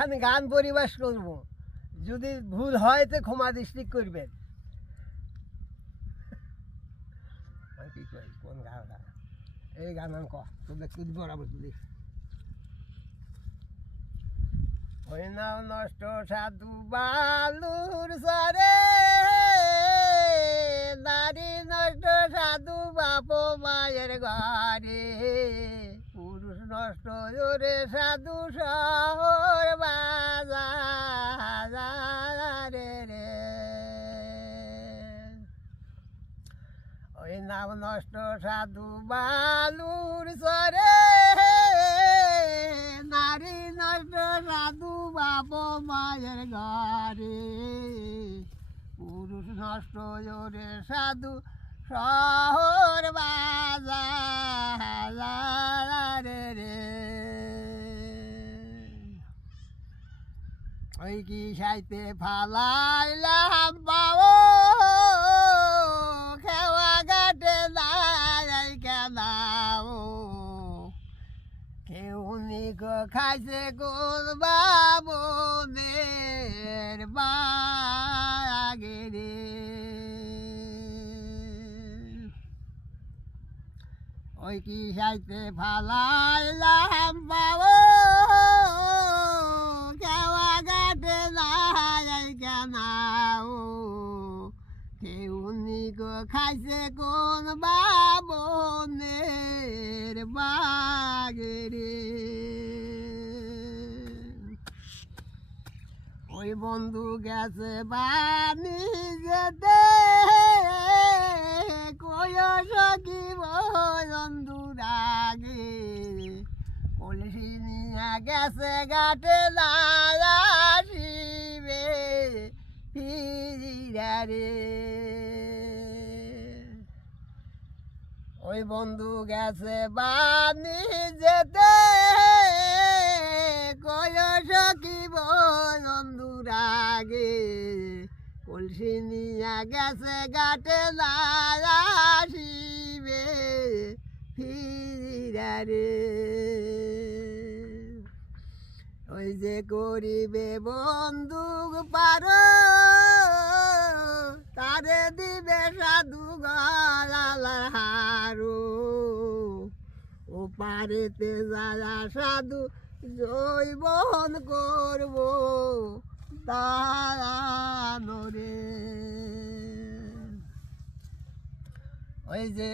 একখানি গান পরিবেশ করব, যদি ভুল হয় তো ক্ষমা দৃষ্টি করবেন। কি কই কোন গানটা? এই গান ক তোদের তুই বরাবর তুলি। ওই নাও নষ্ট সাধু বালুর সরে, নারী নষ্ট সাধু বাপ মায়ের ঘরে, পুরুষ নষ্ট জোরে সাধু শহর বাজারে রে। ওই নাম নষ্ট সাধু বালুর সরে, নারী নষ্ট সাধু বাপ মায়ের ঘরে, পুরুষ নষ্ট জোরে সাধু শহর বাজারে রে। ওই কি সাইতে ফালাইলাম পাও, খেওয়া ঘাটে নাই কেনাও, কেউ নিক খাইছে কোন বাবনের বাগে রে। ওই কি সাইতে ফালাইলাম পাও, খেওয়া ঘাটে নাই কেনাও, কেউ নিক খাইছে কোন বাবনের বাগে রে। ওই বন্ধু গেছে বানি যেতে, কয় সখী বন্ধু রাগে, কলসি নিয়ে গেছে ঘাটে আসিবে ফিরা রে। ওই বন্ধু গেছে বানি যেতে, কয় সখী বন্ধু রাগে, কলসি নিয়ে গেছে ঘাটে আসিবে ফিরা রে। ওই যে করিবে বন্দুক পার, তারে দিবে সাধু গলার হারো, ও পারেতে যারা সাধু জৈবন করব তারে। ওই যে